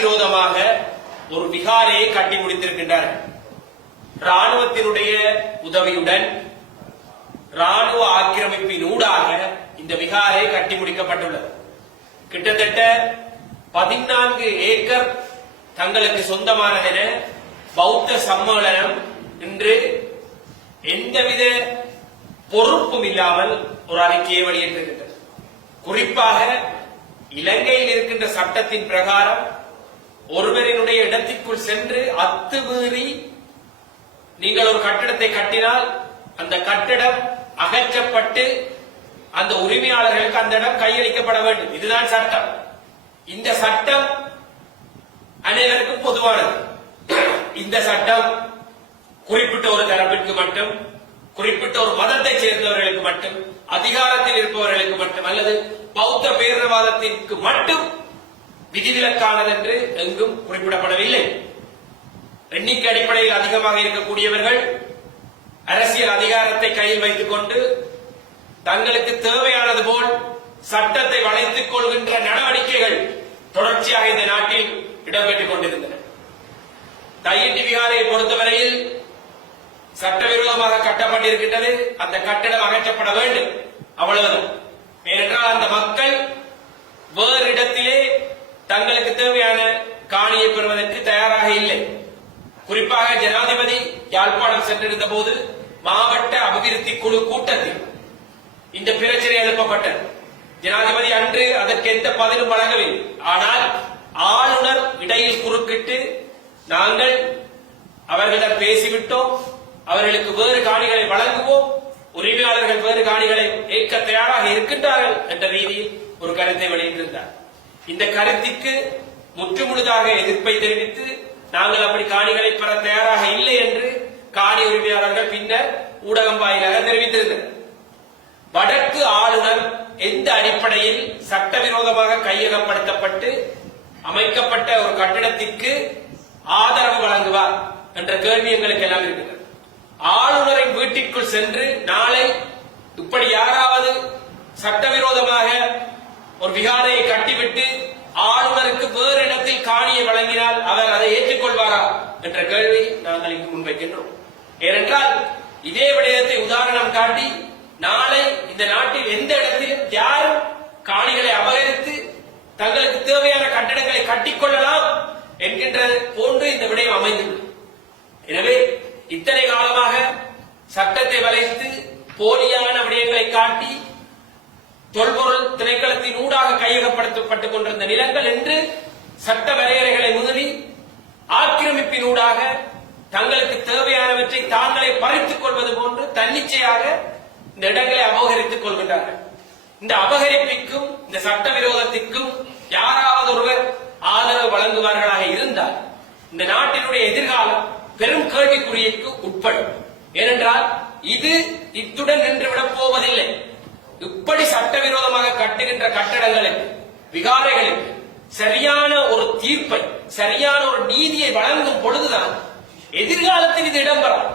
சட்டவிரோதமாக ஒரு விகாரையை கட்டி முடித்திருக்கின்றார்கள். ராணுவத்தினுடைய உதவியுடன் ராணுவ ஆக்கிரமிப்பின் ஊடாக இந்த விகாரை கட்டி முடிக்கப்பட்டுள்ளது. கிட்டத்தட்ட 14 ஏக்கர் தங்களுக்கு சொந்தமானதென பௌத்த சம்மேளனம் இன்று எந்தவித பொறுப்பும் இல்லாமல் ஒரு அறிக்கையை வெளியிட்டிருக்கின்றது. குறிப்பாக இலங்கையில் இருக்கின்ற சட்டத்தின் பிரகாரம் ஒருவரினுடைய இடத்திற்குள் சென்று அத்துமீறி நீங்கள் ஒரு கட்டிடத்தை கட்டினால் அந்த கட்டிடம் அகற்றப்பட்டு அந்த உரிமையாளர்களுக்கு அந்த இடம் கையளிக்கப்பட வேண்டும். இதுதான் சட்டம். இந்த சட்டம் அனைவருக்கும் பொதுவானது. இந்த சட்டம் குறிப்பிட்ட ஒரு தரப்பிற்கு மட்டும், குறிப்பிட்ட ஒரு மதத்தை சேர்ந்தவர்களுக்கு மட்டும், அதிகாரத்தில் இருப்பவர்களுக்கு மட்டும் அல்லது பௌத்த பேரினவாதத்திற்கு மட்டும் விதிவிலக்கானது என்று எங்கும் குறிப்பிடப்படவில்லை. எண்ணிக்கை அடிப்படையில் அதிகமாக இருக்கக்கூடியவர்கள் அரசியல் அதிகாரத்தை கையில் வைத்துக் கொண்டு தங்களுக்கு தேவையானது போல் சட்டத்தை வளைத்துக் கொள்கின்ற நடவடிக்கைகள் தொடர்ச்சியாக இந்த நாட்டில் இடம்பெற்றுக் கொண்டிருந்தன. தையிட்டி விகாரையை பொறுத்தவரையில் சட்டவிரோதமாக கட்டப்பட்டிருக்கின்றது. அந்த கட்டடம் அகற்றப்பட வேண்டும், அவ்வளவுதான். ஏனென்றால் அந்த மக்கள் வேறு இடத்திலே தங்களுக்கு தேவையான காணியை பெறுவதற்கு தயாராக இல்லை. குறிப்பாக ஜனாதிபதி யாழ்ப்பாணம் சென்றிருந்த போது மாவட்ட அபிவிருத்தி குழு கூட்டத்தில் இந்த பிரச்சனை எழுப்பப்பட்டது. ஜனாதிபதி அன்று அதற்கு எந்த பதிலும் வழங்கவில்லை. ஆனால் ஆளுநர் இடையில் குறுக்கிட்டு நாங்கள் அவர்களிடம் பேசிவிட்டோம், அவர்களுக்கு வேறு காணிகளை வழங்குவோம், உரிமையாளர்கள் வேறு காணிகளை ஏற்க தயாராக இருக்கின்றார்கள் என்ற ரீதியில் ஒரு கருத்தை வெளியிட்டிருந்தார். இந்த கருத்திற்கு முற்றுமுழுதாக எதிர்ப்பை தெரிவித்து நாங்கள் அப்படி காணிகளை பெற தயாராக இல்லை என்று காணி உரிமையாளர்கள் பின்னர் ஊடகம் வாயிலாக தெரிவித்திருந்தனர். வடக்கு ஆளுநர் எந்த அடிப்படையில் சட்டவிரோதமாக கையகப்படுத்தப்பட்டு அமைக்கப்பட்ட ஒரு கட்டிடத்திற்கு ஆதரவு வழங்குவார் என்ற கேள்வி எங்களுக்கு எல்லாம் இருக்கிறது. ஆளுநரின் வீட்டிற்குள் சென்று நாளை இப்படி யாராவது சட்டவிரோதமாக ஒரு விகாரையை கட்டிவிட்டு ஆளுநருக்கு வேறு இடத்தில் காணியை வழங்கினால் அவர் அதை ஏற்றுக்கொள்வாரா என்ற கேள்வி நாங்கள் இங்கு முன்வைக்கின்றோம். ஏனென்றால் இதே விடயத்தை உதாரணம் காட்டி நாளை இந்த நாட்டில் எந்த இடத்திலும் யாரும் காணிகளை அபகரித்து தங்களுக்கு தேவையான கட்டடங்களை கட்டிக்கொள்ளலாம் என்கின்ற போன்று இந்த விடயம் அமைந்துள்ளது. எனவே இத்தனை காலமாக சட்டத்தை வளைத்து போலியான விடயங்களை காட்டி தொல்பொருள் திணைக்களத்தின் ஊடாக கையகப்படுத்தப்பட்டுக் கொண்டிருந்த நிலங்கள் என்று சட்ட வரையறைகளை மீறி ஆக்கிரமிப்பின் ஊடாக தங்களுக்கு தேவையானவற்றை தாங்களே பறித்துக் கொள்வது போன்று தன்னிச்சையாக இந்த இடங்களை அபகரித்துக் கொள்கின்றார்கள். இந்த அபகரிப்பிற்கும் இந்த சட்டவிரோதத்திற்கும் யாராவது ஒருவர் ஆதரவு வழங்குவார்களாக இருந்தால் இந்த நாட்டினுடைய எதிர்காலம் பெரும் கேள்விக்குறிக்கு உட்படும். ஏனென்றால் இது இத்துடன் நின்றுவிடப் போவதில்லை. இப்படி சட்டவிரோதமாக கட்டுகின்ற கட்டடங்களுக்கு, விகாரைகளுக்கு சரியான ஒரு தீர்ப்பை, சரியான ஒரு நீதியை வழங்கும் பொழுதுதான் எதிர்காலத்தில் இது இடம்பெறும்.